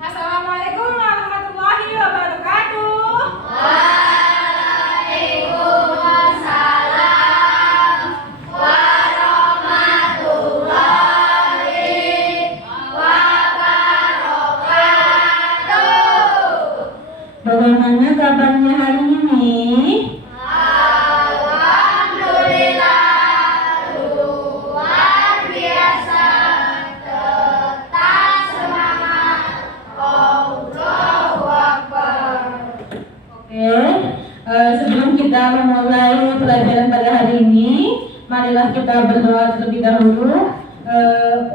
Assalamualaikum warahmatullahi wabarakatuh. Waalaikumsalam warahmatullahi wabarakatuh. Bagaimana kabarnya hari ini? Alhamdulillah, luar biasa. Tetap semangat. Allahu Akbar. Oke, sebelum kita memulai pelajaran pada hari ini, marilah kita berdoa terlebih dahulu.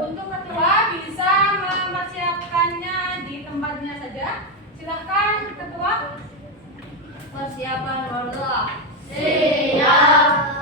Untuk ketua bisa mempersiapkannya di tempatnya saja. Silahkan ketua. Persiapan berdoa. Siap.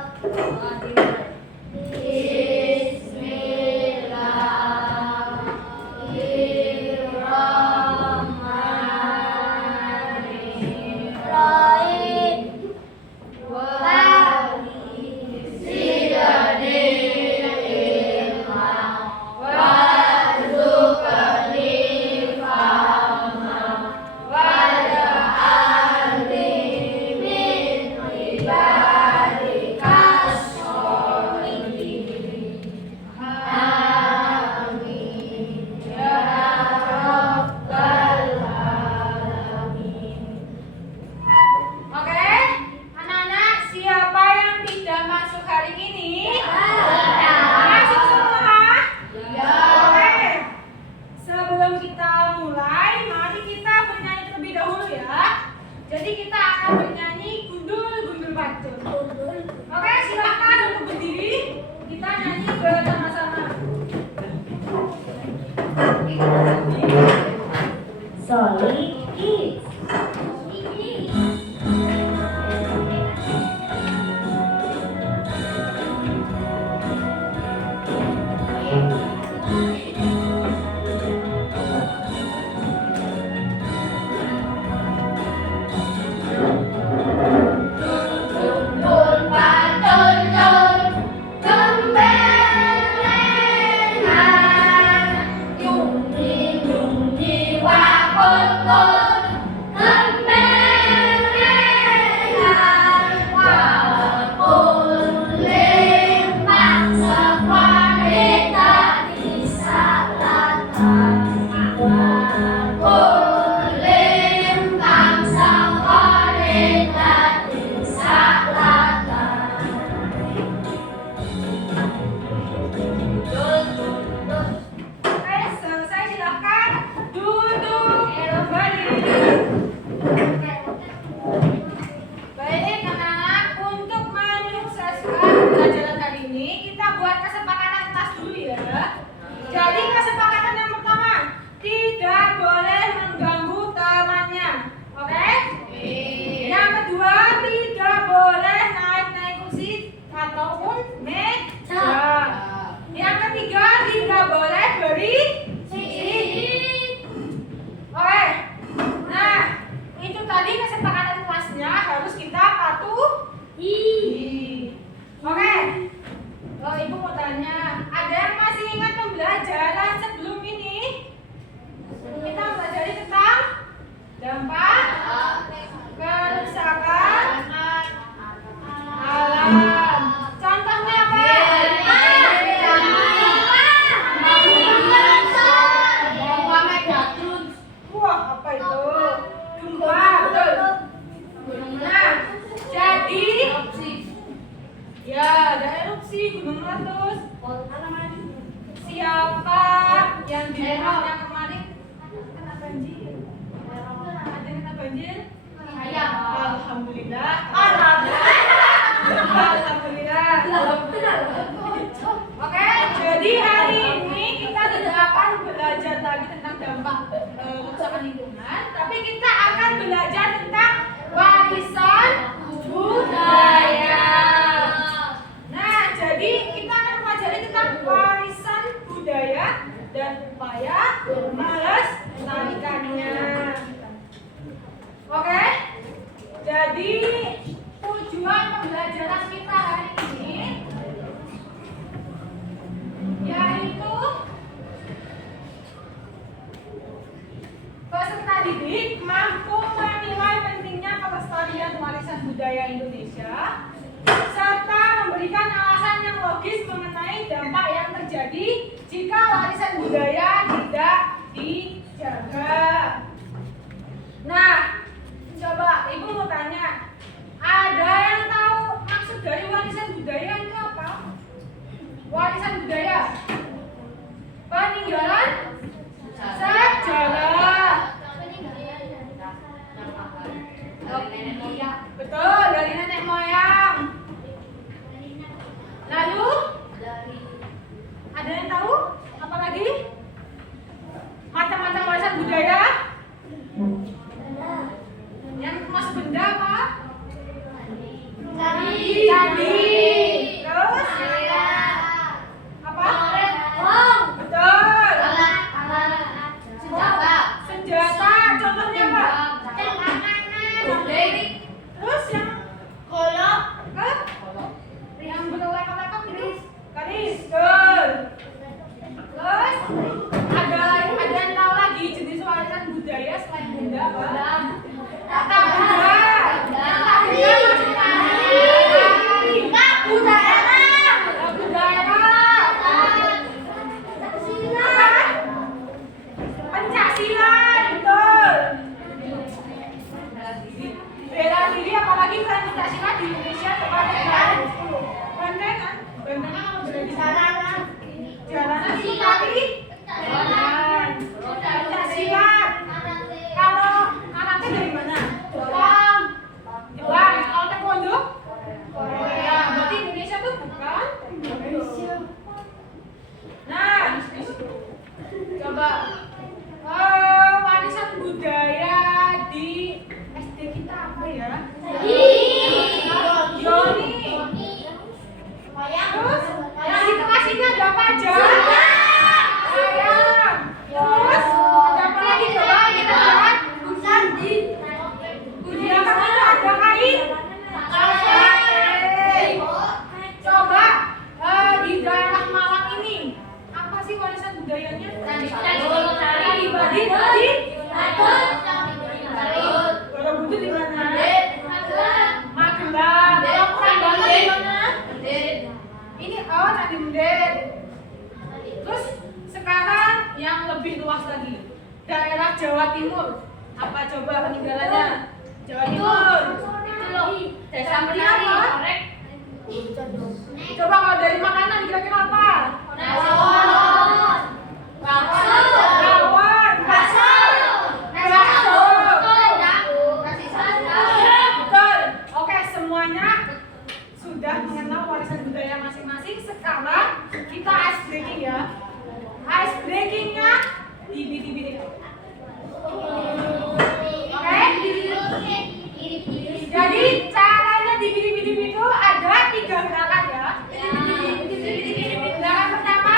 Bismillahirrahmanirrahim. Oke, anak-anak, siapa yang tidak masuk hari ini? Masuk semua? Oke. Sebelum kita mulai, mari kita bernyanyi terlebih dahulu ya. Jadi kita akan bernyanyi gundul-gundul bacot. Oke, silahkan untuk berdiri. Kita nyanyi bersama-sama. Solid Kids. Gundul bacot gembelengan, yundi-yundi wakul-kul gembelengan, wakul limpah sekwari tak disalahkan, wakul limpah sekwari tak disalahkan. Oke, selesai, silahkan duduk kembali. Baik anak-anak, untuk menyukseskan pelajaran kali ini kita buat kesepakatan kelas dulu ya. Jadi kesepakatan yang pertama, tidak boleh mengganggu temannya. Oke? Yang kedua, tidak boleh naik-naik kursi ataupun meja. Yang ketiga, tidak boleh berisik. Oke. Nah, itu tadi kesepakatan kelasnya harus kita patuhi. Oke. Oh, Ibu mau tanya, ada yang masih ingat pembelajaran sebelum ini? Kita belajar tentang dampak kerusakan alam. Contohnya apa? Wah, apa itu? Gempa, betul. Nah, jadi ya ada erupsi gunung meletus. Siapa yang di rumahnya kemarin kena banjir? Ada yang kena banjir? Alhamdulillah. Oke, jadi hari ini kita tidak akan belajar lagi tentang dampak kerusakan lingkungan, tapi kita akan belajar tentang warisan budaya. Nah, jadi kita akan pelajari tentang warisan budaya dan upaya melestarikannya. Oke? Jadi tujuan pembelajaran kita hari ini yaitu peserta didik mampu menilai pentingnya pelestarian warisan budaya Indonesia serta memberikan alasan yang logis mengenai dampak yang terjadi jika warisan budaya tidak dijaga. Nah, coba Ibu mau tanya, ada yang tahu maksud dari warisan budaya itu apa? Warisan budaya peninggalan sejarah. Betul, dari nenek moyang. Lalu ada yang tahu apa lagi? Macam-macam warisan budaya. Yang masuk benda apa? Candi. Terus apa? Betul. Senjata. Contohnya apa? Terus yang yang berlekak-lekak itu garis. Betul. Terus ada yang tahu lagi jenis warisan budaya selain benda apa? Tata budaya. Pencaksilat, betul. Bela diri apalagi selain pencaksilat di Indonesia kepada bandengan. Bandengan apa bela diri? Jalanan itu tadi. Pencaksilat. Kalau anaknya dari mana? Jepang. Kalau taekwondo? Korea. Berarti Indonesia tuh bukan? Nah, coba warisan budaya di SD kita apa ya? Joni. Terus yang di kelas ini ada apa aja? Sayang. Terus ada apa lagi coba kita lihat? Di belakang itu ada kain. Coba di daerah Malang ini apa sih warisan budayanya? Tadi. Borobudur di mana? Magelang. Kalau Prambanan di mana? Ini Candi Mendut. Terus sekarang yang lebih luas lagi, daerah Jawa Timur. Apa coba peninggalannya? Jawa Timur. Itu loh. Desa Menari. Coba kalau dari makanan kira-kira apa? Oke, semuanya sudah mengenal warisan budaya masing-masing. Sekarang kita ice breaking ya. Ice breakingnya di bidi-bidi. Oke? Jadi caranya di bidi-bidi itu ada 3 gerakan ya. Gerakan pertama,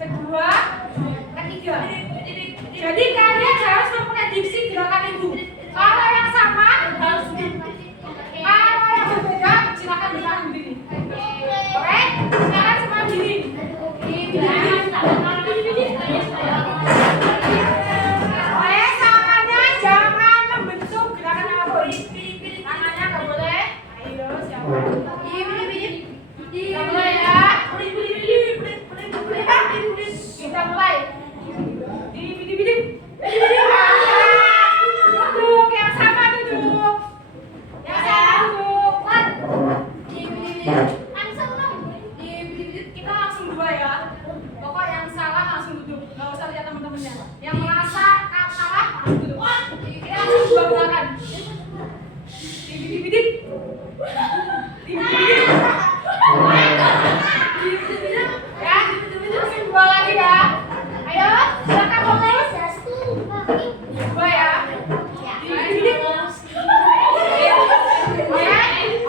kedua, ketiga. Jadi kalian harus mempunyai diksi gerakan ibu. Kalau yang sama harus kalau yang berbeda silakan gerakan berdiri. Oke? Silakan semua berdiri. Oke, tangannya jangan membentuk gerakan apapun. Tangannya nggak boleh. Ayo siapa? Kita mulai ya. Kita mulai. Duduk, yang sama duduk. Yang sama duduk. Kita langsung 2 ya. Pokok yang salah langsung duduk. Gak usah lihat teman-temannya. Yang merasa salah langsung duduk. Kita langsung 2 gerakan. Ya, terus 2 lagi ya. Ayo, silakan fokus. 2 ya.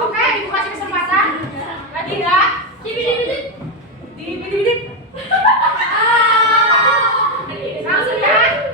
Oke, ibu kasih kesempatan. Lagi ya. Langsung ya.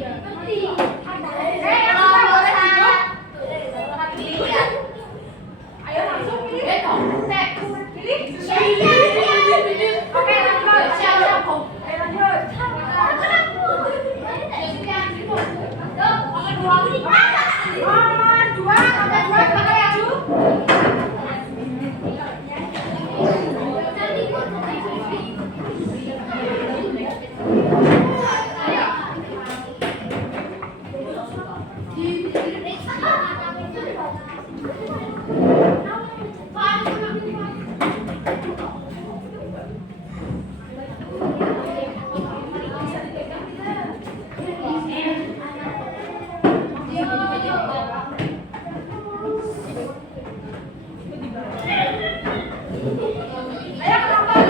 yang sudah boleh duduk. Ayo langsung pilih. Pilih. Oke, lanjut. Ayo lanjut. Nomor 2, pakai baju. Ayo kelompok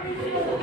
5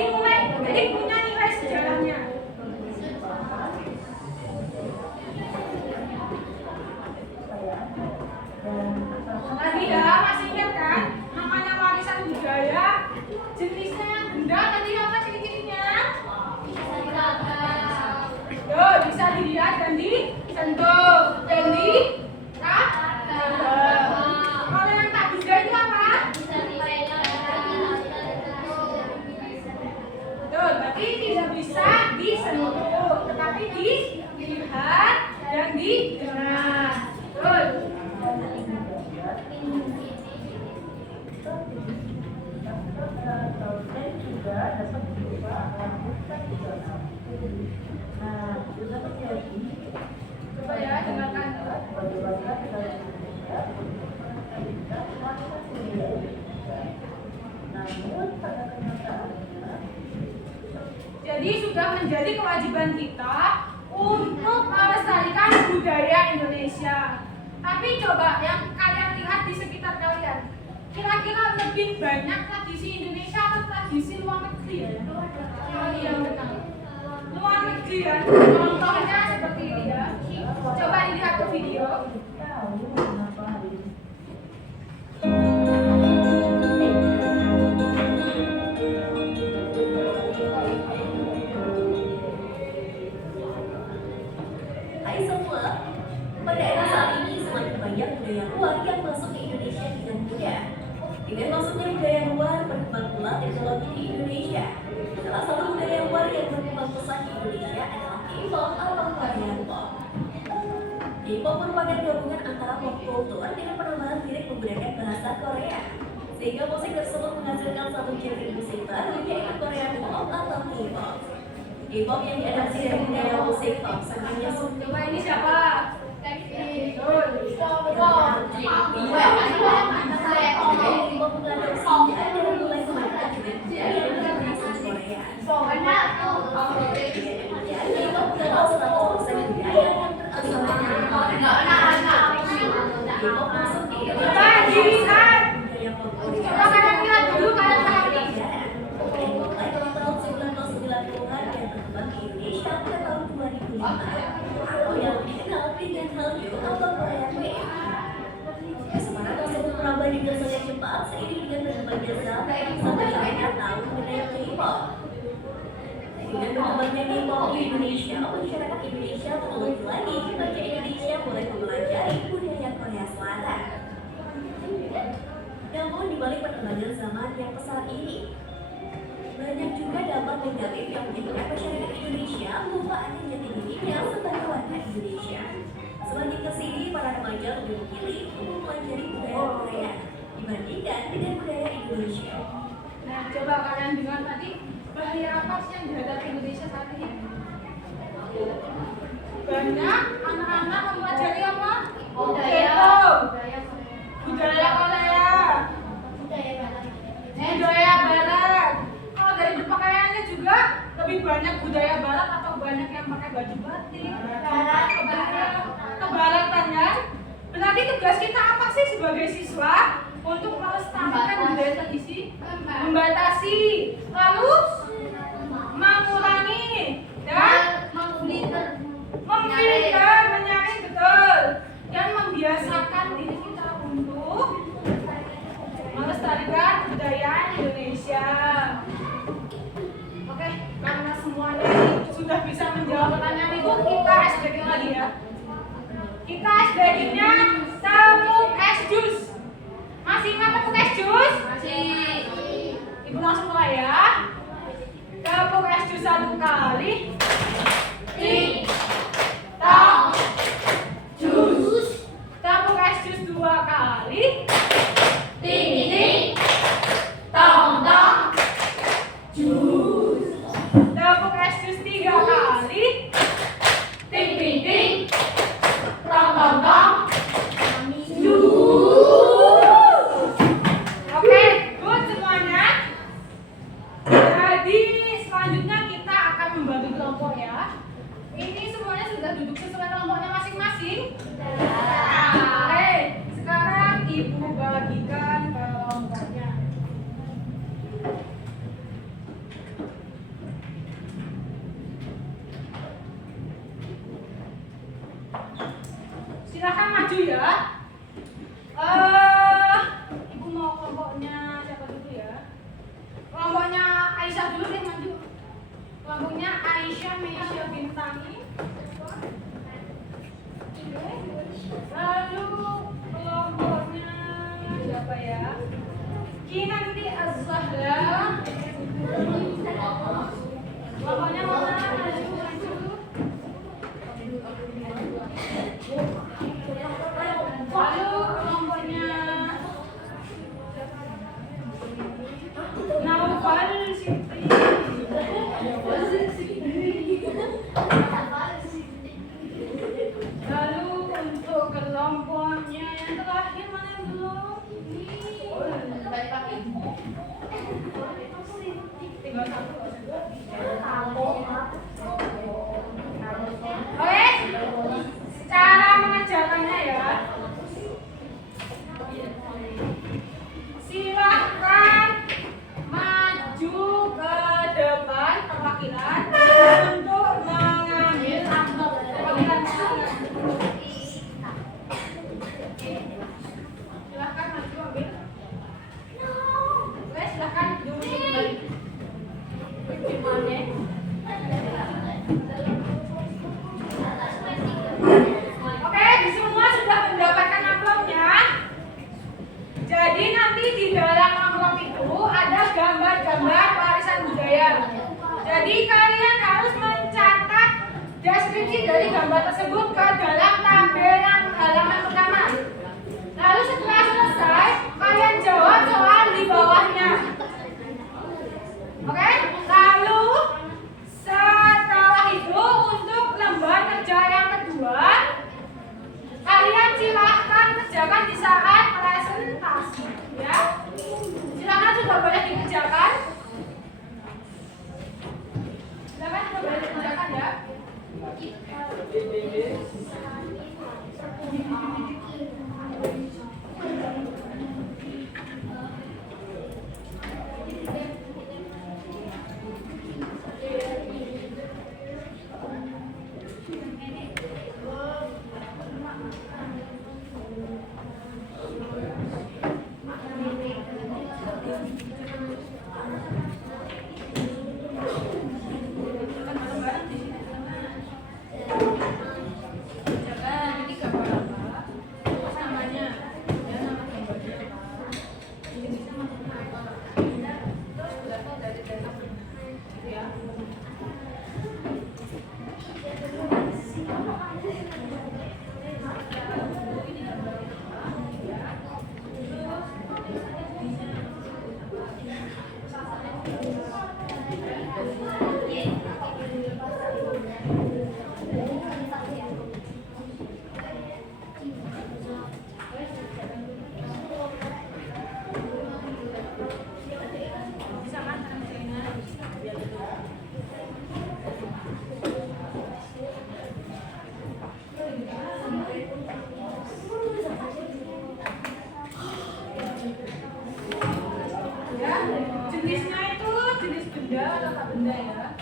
Jadi punya nilai sejarahnya. Tadi ya, masih ingat kan? Namanya warisan budaya. Jenisnya benda tadi apa ciri-cirinya? Yo, bisa dilihat dan disentuh dan kalau yang tak bisa itu apa? Tuh, berarti tidak bisa disentuh, tetapi dilihat dan didengar. Tuh. Coba ya, dengarkan. Jadi sudah menjadi kewajiban kita untuk melestarikan budaya Indonesia. Tapi coba yang kalian lihat di sekitar kalian, kira-kira lebih banyak tradisi Indonesia atau tradisi luar negeri ya? Yang benar. Luar negeri kan? Contohnya seperti ini ya. Coba dilihat ke video. Hai semua, pada era saat ini semakin banyak budaya luar yang masuk ke Indonesia dengan mudah. Dengan masuknya budaya luar, berkembang pula teknologi di Indonesia. Salah satu budaya luar yang berkembang pesat di Indonesia adalah K-pop atau Korean pop. K-pop merupakan gabungan antara pop culture dengan penambahan lirik menggunakan bahasa Korea. Sehingga musik tersebut menghasilkan satu genre musik baru yaitu Korean pop atau K-pop. K-pop yang diadaptasi dari budaya musik pop sebelumnya Coba ini siapa? Coba kalian lihat dulu kalian tahu. Atau yang dikenal dengan Hallyu atau Korean Wave. Semangat tersebut merambah dengan sangat cepat seiring dengan berkembangnya zaman sampai mereka tahu mengenai K-pop. Dengan berkembangnya K-pop di Indonesia, masyarakat Indonesia terlebih lagi bangsa Indonesia mulai mempelajari budaya Korea Selatan. Namun di balik perkembangan zaman yang pesat ini, banyak juga dampak negatif yang menyebabkan masyarakat Indonesia lupa akan jati dirinya sebagai warga Indonesia. Semakin kesini, para remaja lebih memilih untuk mempelajari budaya Korea dibandingkan dengan budaya Indonesia. Nah, coba kalian dengar tadi bahaya apa sih yang dihadapi Indonesia saat ini? Banyak anak-anak mempelajari apa? K-pop, budaya Korea, budaya Barat. Kalau dari berpakaiannya juga lebih banyak budaya Barat atau banyak yang pakai baju batik, kebaratan kan? Berarti tugas kita apa sih sebagai siswa untuk melestarikan budaya tradisi, membatasi, lalu mengurangi dan memfilter, menyaring betul dan membiasakan diri kita untuk melestarikan budaya Indonesia. Oke, karena semuanya sudah bisa menjawab pertanyaan itu, kita SBK lagi ya. Kita SBK-nya tepuk es jus. Masih ingat tepuk es jus? Masih. Ibu langsung mulai ya. Tepuk es jus 1 kali. Tong jus. Tepuk es jus 2 kali. Ting tong tong Jus. Tepuk es jus 3 kali. ting tong tong tong Oke, good semuanya. Jadi selanjutnya kita akan membagi kelompok ya. Ini semuanya sudah duduk sesuai kelompoknya masing-masing. Oke, sekarang ibu bagikan kelompoknya. Silakan maju ya. Ibu mau kelompoknya siapa dulu ya? Kelompoknya Aisyah dulu deh maju. Kelompoknya Aisyah Meisya Bintani. Lalu kelompoknya siapa ya? Kinanti Az-Zahra. Kelompoknya mana? Maju. Lalu kelompoknya Naufal Sitri. Lalu untuk kelompoknya yang terakhir mana yang belum? Tinggal satu. Oke, cara mengajarkannya ya. Silahkan maju ke depan perwakilan untuk mengambil amplop. Silahkan maju ambil. Oke, silahkan duduk kembali. Gimana? Oke, semua sudah mendapatkan amplopnya. Jadi nanti di dalam amplop itu ada gambar-gambar warisan budaya. Jadi kalian harus mencatat deskripsi dari gambar tersebut ke dalam tampilan halaman pertama. Lalu setelah selesai, kalian jawab soal di bawahnya. Oke? Lalu setelah itu untuk lembar kerja yang kedua, kalian silahkan kerjakan di saat presentasi, ya. Silakan sudah boleh dikerjakan. Silakan sudah boleh dikerjakan ya. Jenisnya itu jenis benda atau tak benda ya?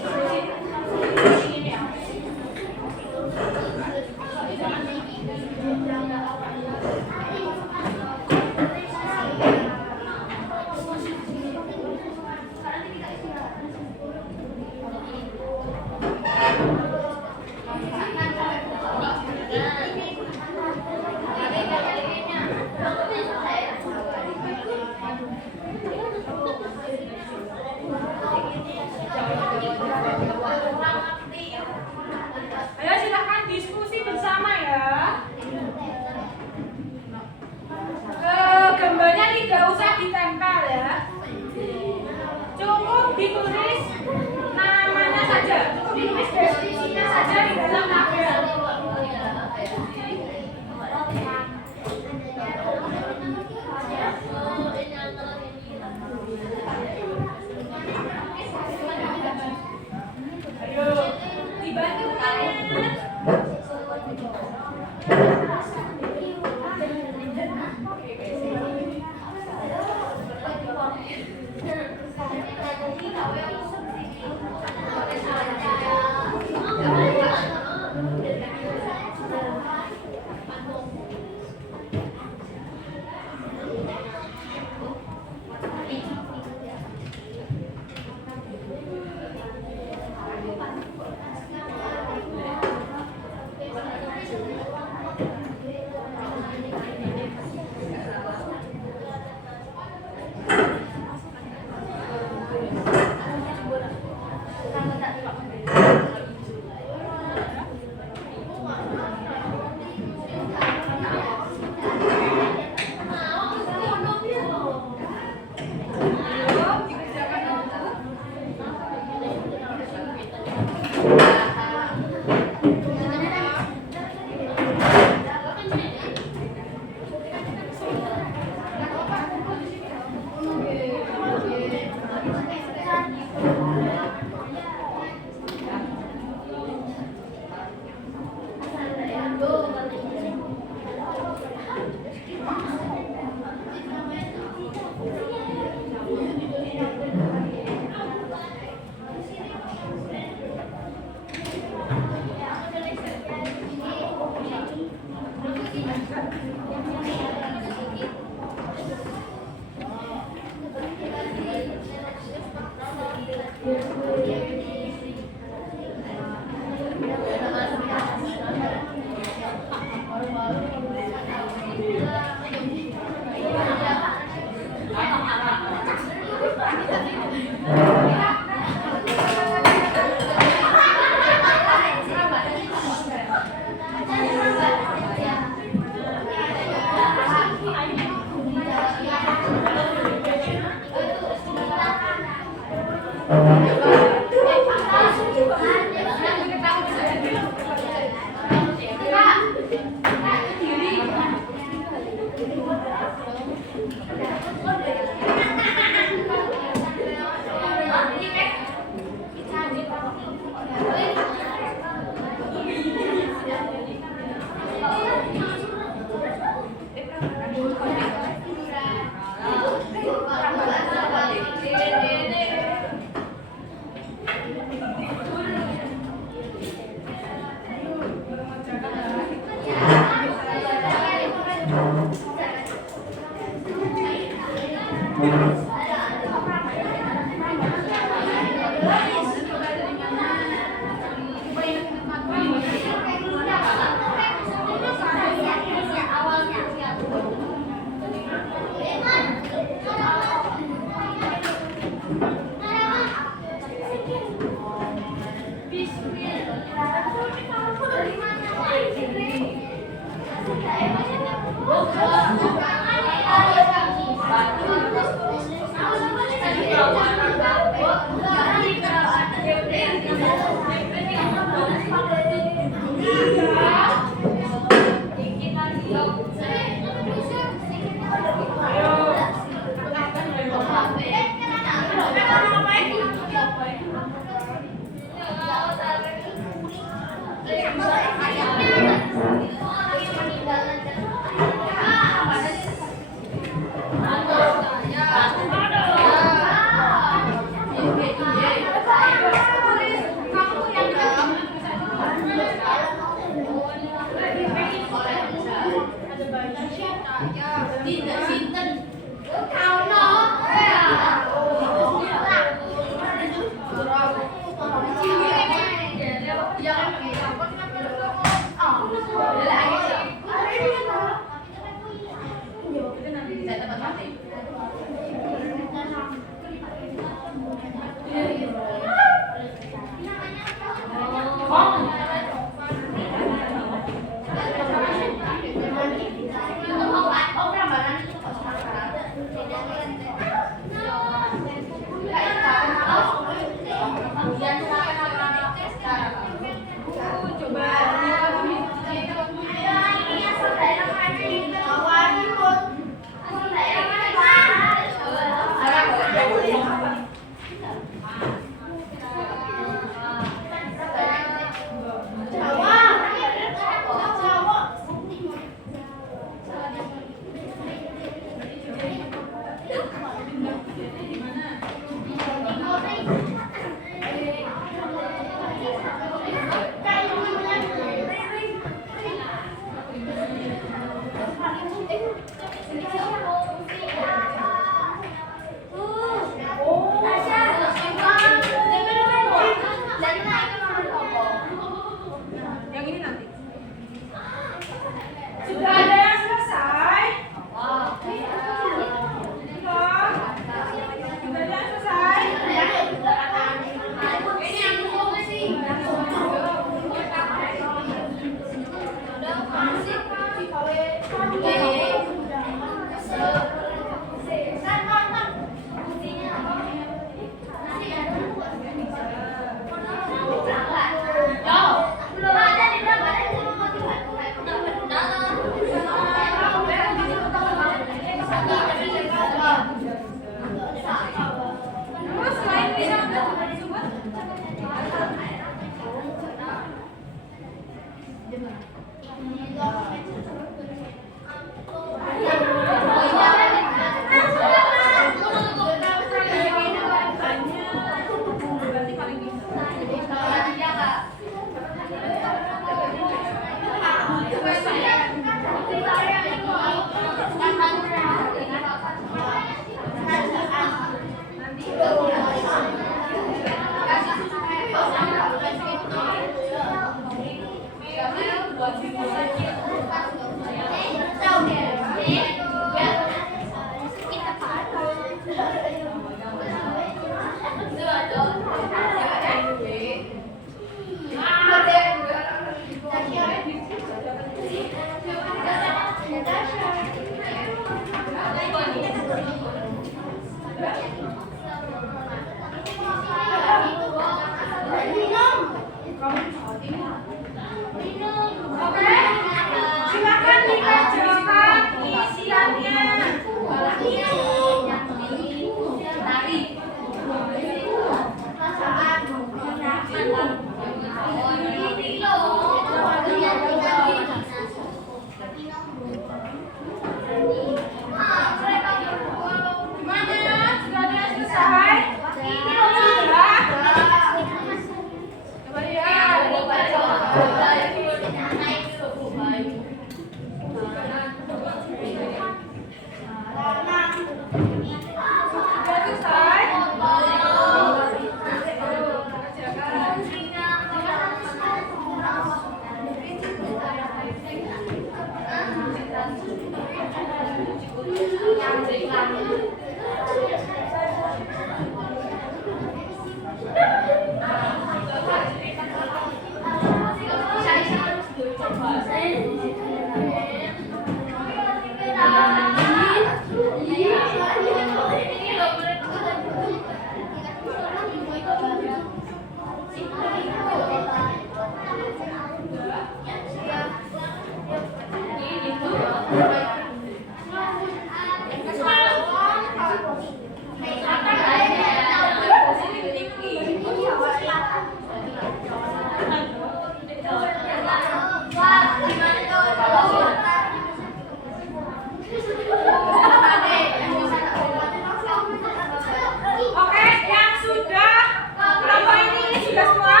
Oke, yang sudah kelompok ini sudah semua?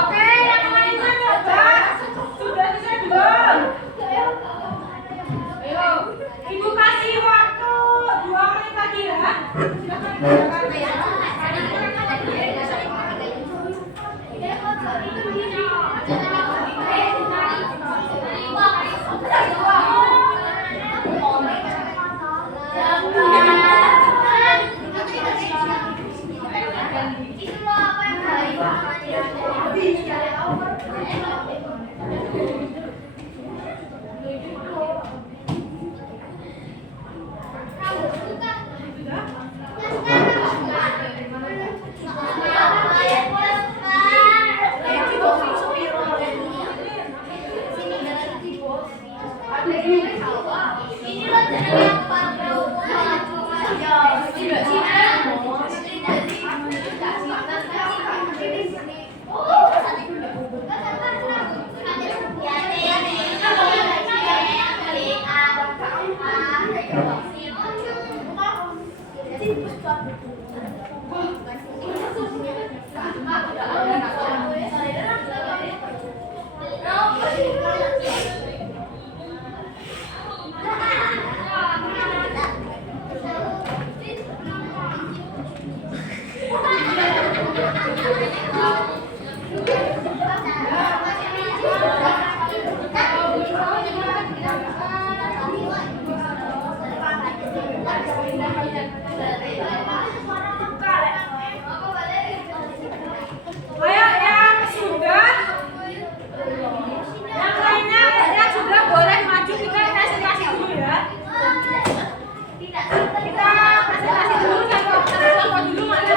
Oke, yang lain coba. Sudah selesai belum? Ayo, Ibu kasih waktu 2 menit lagi ya. Ayo yang sudah, yang lainnya yang sudah boleh maju, kita presentasi dulu ya. Kita presentasi dulu, kelompok dulu mana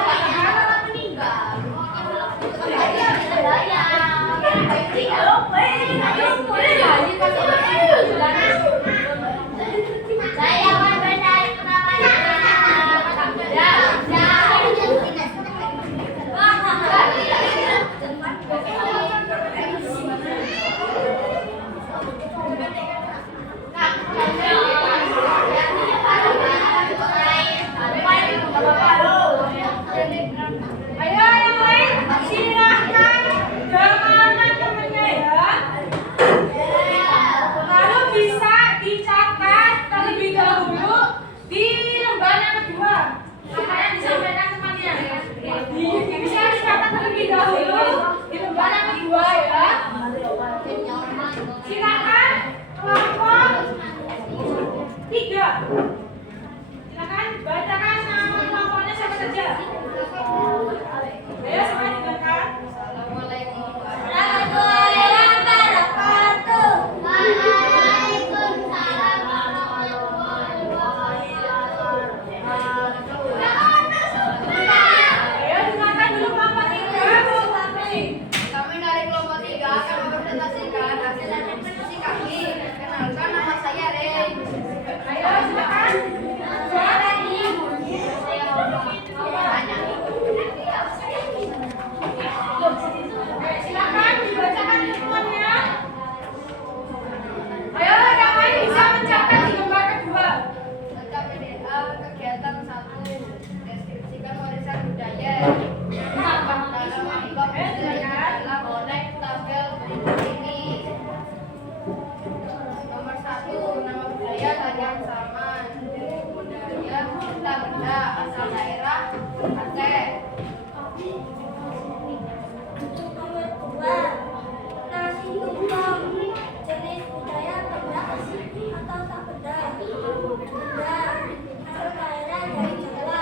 Ayo yang lain silahkan dengan temannya ya. Lalu bisa dicatat terlebih dahulu di lembar yang kedua. Apa yang disampaikan temannya? Bisa dicatat terlebih dahulu di lembar yang kedua ya. Silakan kelompok 3. Silakan bacakan nama kelompoknya siapa saja. Ayo semua dengarkan. Assalamualaikum warahmatullahi wabarakatuh. Waalaikumsalam warahmatullahi wabarakatuh. Ayo dengarkan dulu kelompok 3. Kami dari kelompok 3 akan mempresentasikan hasil presentasi kami. Kenalkan, nama saya Rey. Ayo silakan. Silakan dibacakan temannya. Ayo yang lain bisa mencatat di lembar kedua. KPDA kegiatan 1. Deskripsikan warisan budaya. Dalam amplop adalah bonek tabel berikut ini. Nomor 1, nama budaya Tarian Saman. Budaya kita benda asal daerah Aceh. Nasi tumpeng, jenis budaya benda atau tak benda. Benda asal daerah dari Jawa.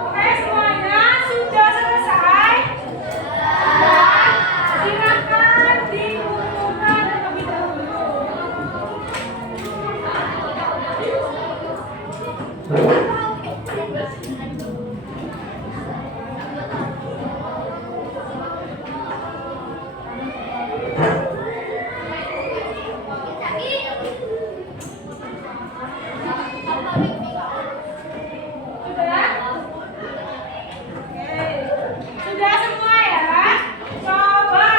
Oke, semuanya sudah selesai? Silakan dikumpulkan terlebih dahulu. Sudah? Oke. Sudah semua ya? Coba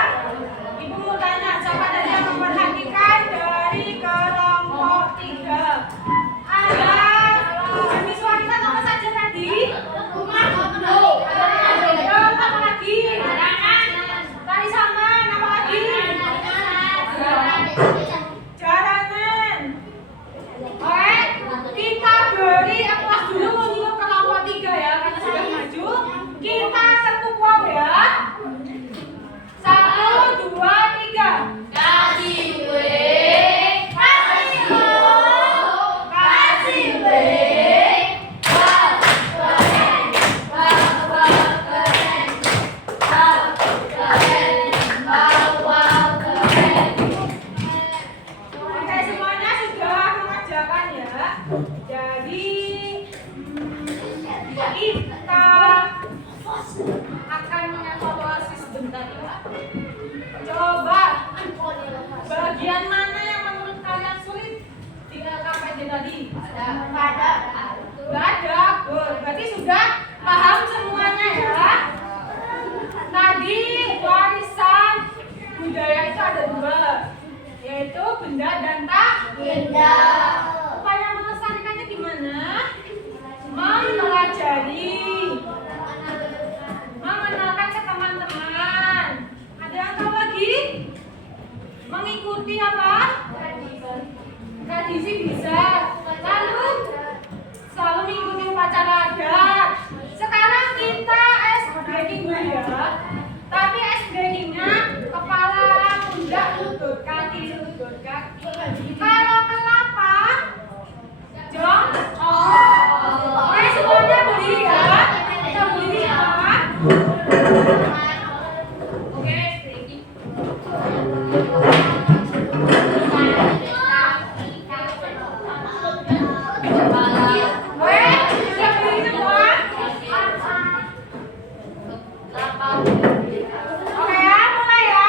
Ibu mau tanya, siapa tadi yang memperhatikan dari kelompok 3? Ada siswa kita apa saja tadi? Apa lagi? Tari saman, apa lagi? Jalanan. Oke, kita beri kelas dulu untuk kelompok 3 ya, karena sudah maju. Kita tepuk wow ya. 1, 2, 3. Kasih gue, kasih lo, kasih gue. Oke, semuanya sudah mengerjakan ya. Jadi kita akan mengevaluasi sebentar ya. Coba bagian mana yang menurut kalian sulit di LKPD tadi? Nggak ada. Berarti sudah paham semuanya ya. Tadi warisan budaya itu ada 2, yaitu benda dan tak benda. Upaya melestarikannya gimana? Mempelajari, mengenalkan ke teman-teman. Ada yang tahu lagi? Mengikuti apa? Tradisi bisa. Lalu selalu mengikuti upacara adat. Sekarang kita ice breaking dulu ya. Tapi ice breakingnya kepala, pundak, lutut kaki. Kalau kelapa, jong. Oke, semuanya berdiri ya. Kita berdiri ya. Oke, breaking. Sudah berdiri semua? Oke ya, mulai ya.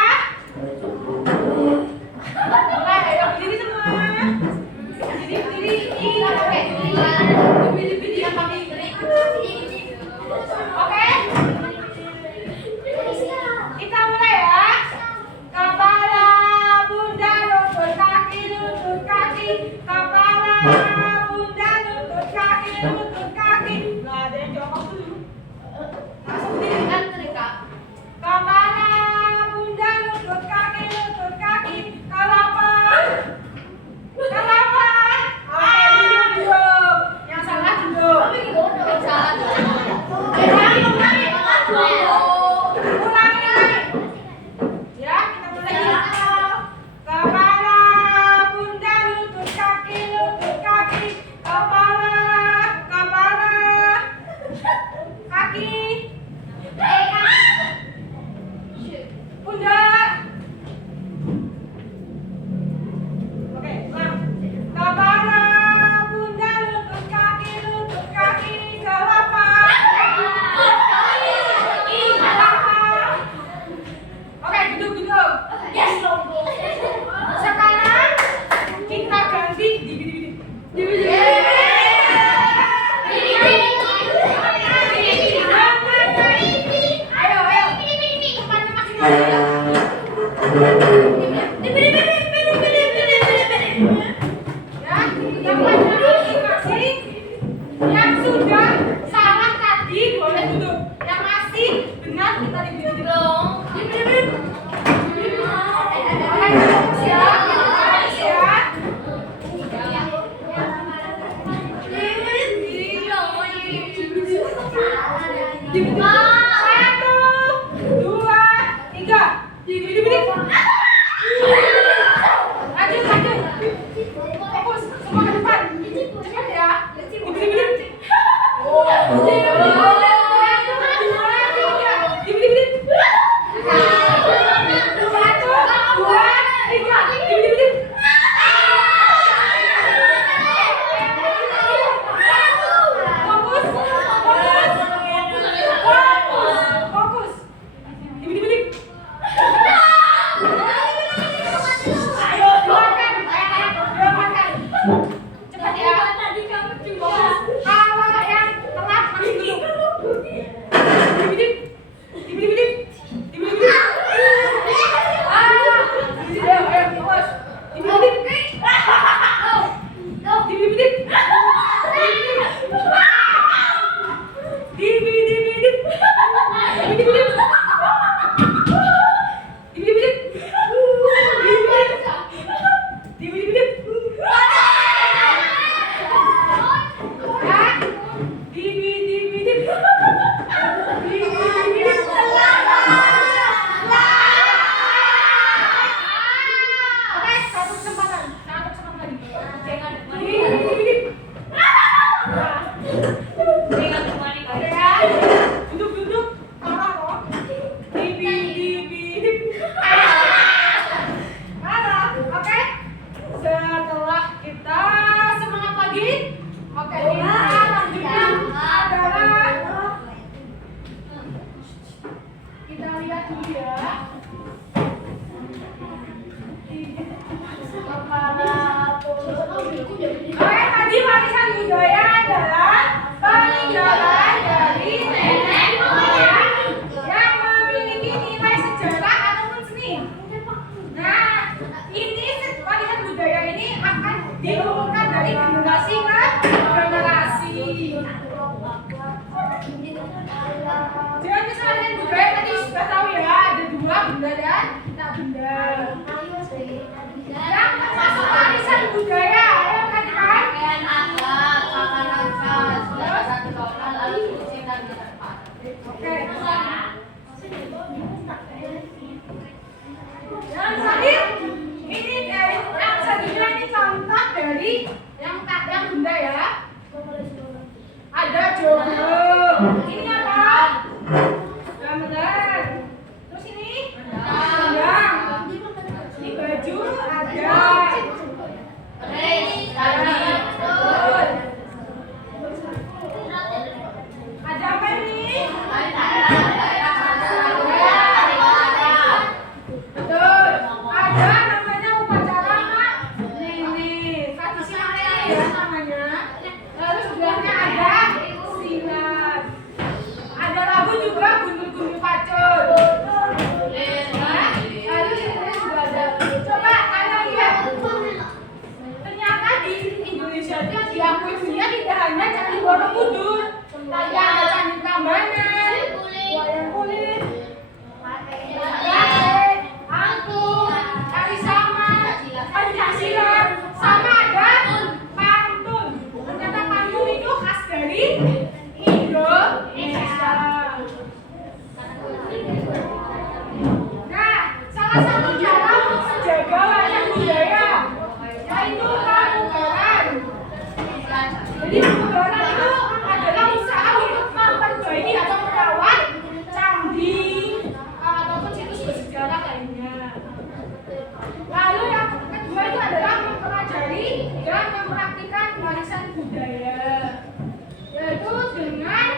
Ya, yang masih yang sudah salah tadi boleh duduk. Yang masih benar kita duduk dong. Satu, dua, tiga. Lanjut. Fokus semua ke depan. Cepat ya. Cepat ya. Kalau yang telat masih duduk. Ayo, fokus. Oke, satu kesempatan lagi. Oke ya, duduk. Marah kok. Marah, oke. Setelah kita semangat lagi, oke kita lanjutkan adalah kita lihat dulu ya. Oke, tadi warisan budaya adalah peninggalan dari nenek moyang yang memiliki nilai sejarah ataupun seni. Nah, ini warisan budaya ini akan diturunkan dari generasi ke generasi. Jangan kesalahan budaya tadi sudah tahu ya, ada dua, benda dan tak benda. Yang termasuk warisan budaya, ayo kan? Oke. Yang tadi ini dari yang selanjutnya ini contoh dari yang benda ya. Ada jogo. Ini apa? Gamelan. Terus ini? Yang. Ini baju ada. Ada apa ini? Betul. Ada namanya upacara nenek. Tradisi nenek ya namanya. Lalu sebelahnya ada silat. Ada lagu juga gundur-gundur pacul. Lalu di sini juga ada. Coba kalian lihat. Ternyata di Indonesia itu yang diakui dunia tidak hanya Candi Borobudur, tapi ada Candi Prambanan, wayang kulit, balet, angklung, tari saman, pencaksilat, sama ada pantun. Ternyata pantun itu khas dari Indonesia. Nah, salah satu cara untuk menjaga warisan budaya yaitu pemuggaran. Jadi pemuggaran itu adalah usaha untuk memperbaiki atau merawat candi ataupun situs bersejarah lainnya. Lalu yang kedua itu adalah mempelajari dan mempraktikkan warisan budaya, yaitu dengan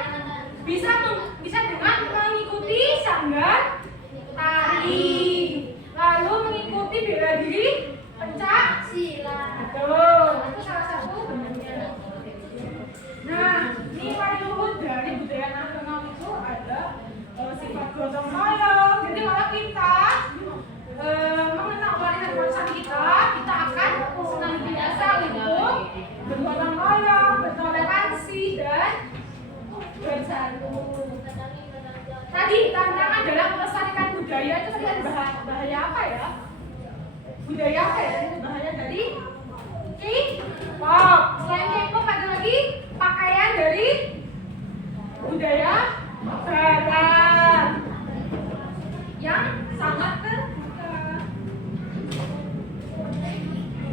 bisa dengan mengikuti sanggar tari, lalu mengikuti bela diri, pencak silat. Betul, itu salah satu benarnya. Nah, nilai luhur dari budaya nasional itu ada sifat gotong royong. Jadi kalau kita ya? Budaya apa ya? Bahannya dari K-pop. Selain K-pop ada lagi pakaian dari budaya barat yang sangat terbuka.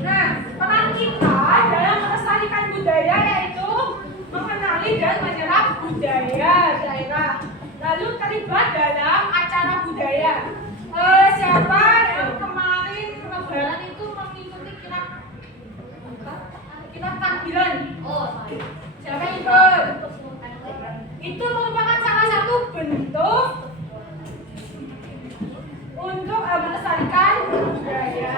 Nah, peran kita dalam melestarikan budaya yaitu mengenali dan menyerap budaya daerah. Lalu terlibat dalam acara budaya. Siapa yang kemarin lebaran itu mengikuti kirap takbiran? Siapa yang ikut? Itu merupakan salah satu bentuk untuk melestarikan budaya.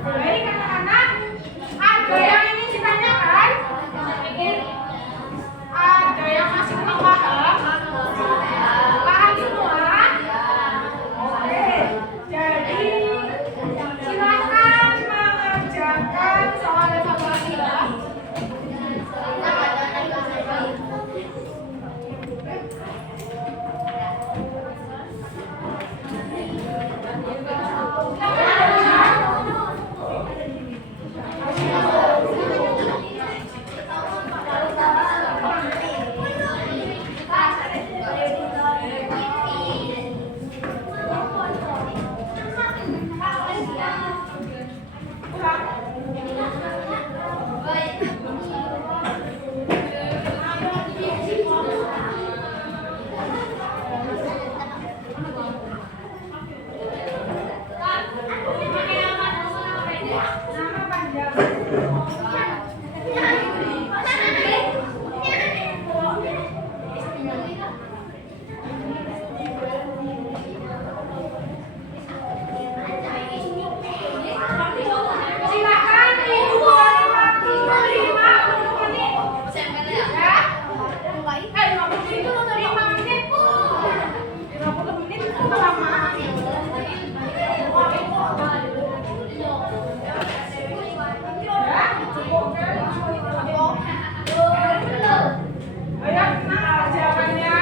Baik anak-anak, ada yang ingin ditanyakan? Ada yang masih kurang paham? Paham semua? Oke, jadi silakan mengerjakan soal evaluasi ya. Nama panjang. Silakan Ibu boleh waktu 50 menit. Ya? 50 menit itu 5 menit. 50 menit itu lama. Ya, cukup kan? Ayo, nah jawabannya.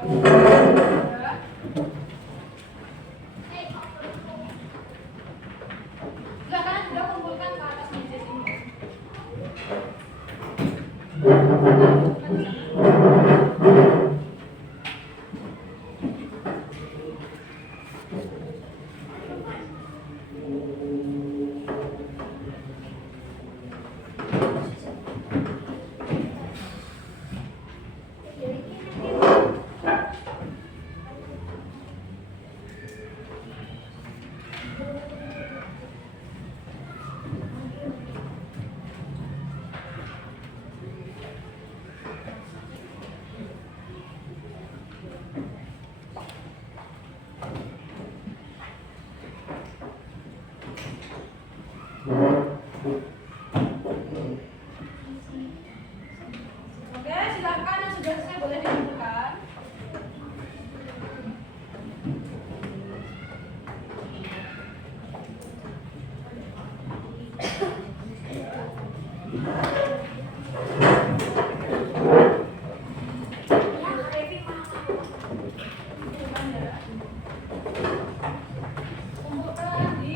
Silakan sudah kumpulkan ke atas meja sini. Oke, silakan yang sudah selesai boleh dikumpulkan. Kumpulkan di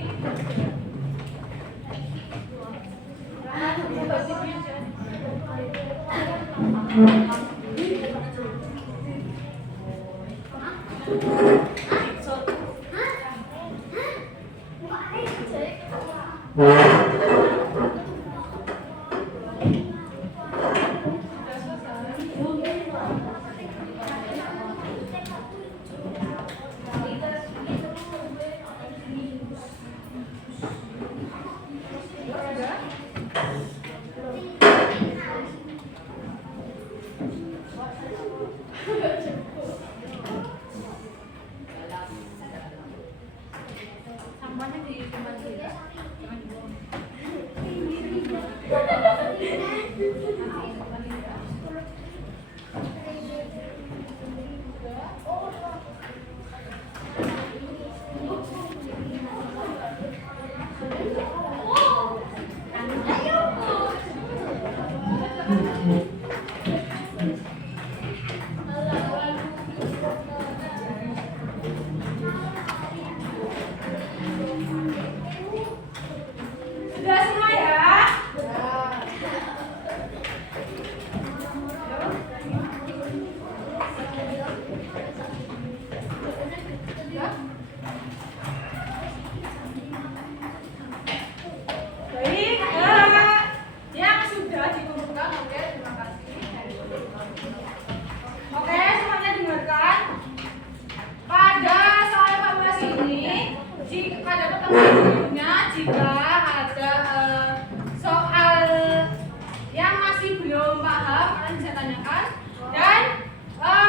sampahnya di tempat kita. Jangan dibuang. Sudah semua ya? Baik, yang sudah dikumpulkan, oke, terima kasih. Oke, semuanya dengarkan. Pada soal evaluasi ini, pada pertemuan sebelumnya, jika ada soal yang masih belum paham, kalian bisa tanyakan. Dan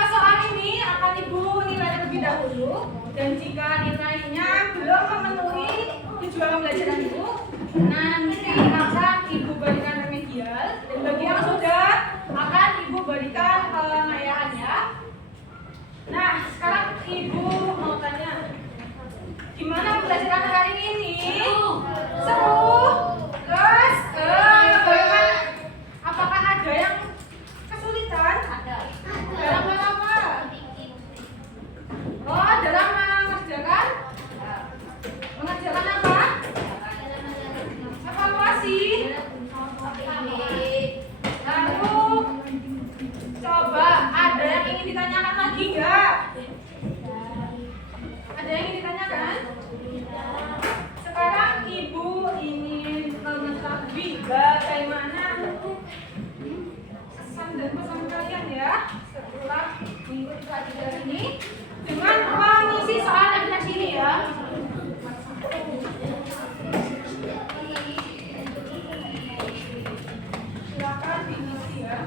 soal ini akan Ibu nilai terlebih dahulu. Dan jika nilainya belum memenuhi tujuan pembelajaran Ibu, nanti akan Ibu berikan remedial. Dan bagi yang sudah, akan Ibu berikan pengayaan ya. Nah, sekarang Ibu mau tanya, gimana pembelajaran hari ini? Seru? Terus, bagaimana? Apakah ada yang kesulitan? Dalam hal apa? Oh, dalam mengerjakan? Mengerjakan apa? Evaluasi. Lalu, coba ada yang ingin ditanyakan lagi nggak? Ada yang ingin ditanyakan? Sekarang Ibu ingin mengetahui bagaimana kesan dan pesan kalian ya setelah mengikuti pelajaran ini dengan mengisi soal refleksi ini ya. Silakan diisi ya.